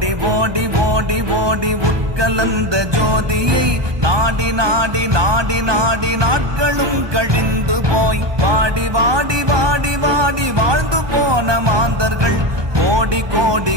ஓடி ஓடி ஓடி ஓடி உட்கலந்த ஜோதியை நாடி நாடி நாடி நாடி நாட்களும் கழிந்து போய் வாடி வாடி வாடி வாடி வாழ்ந்து போன மாந்தர்கள் கோடி கோடி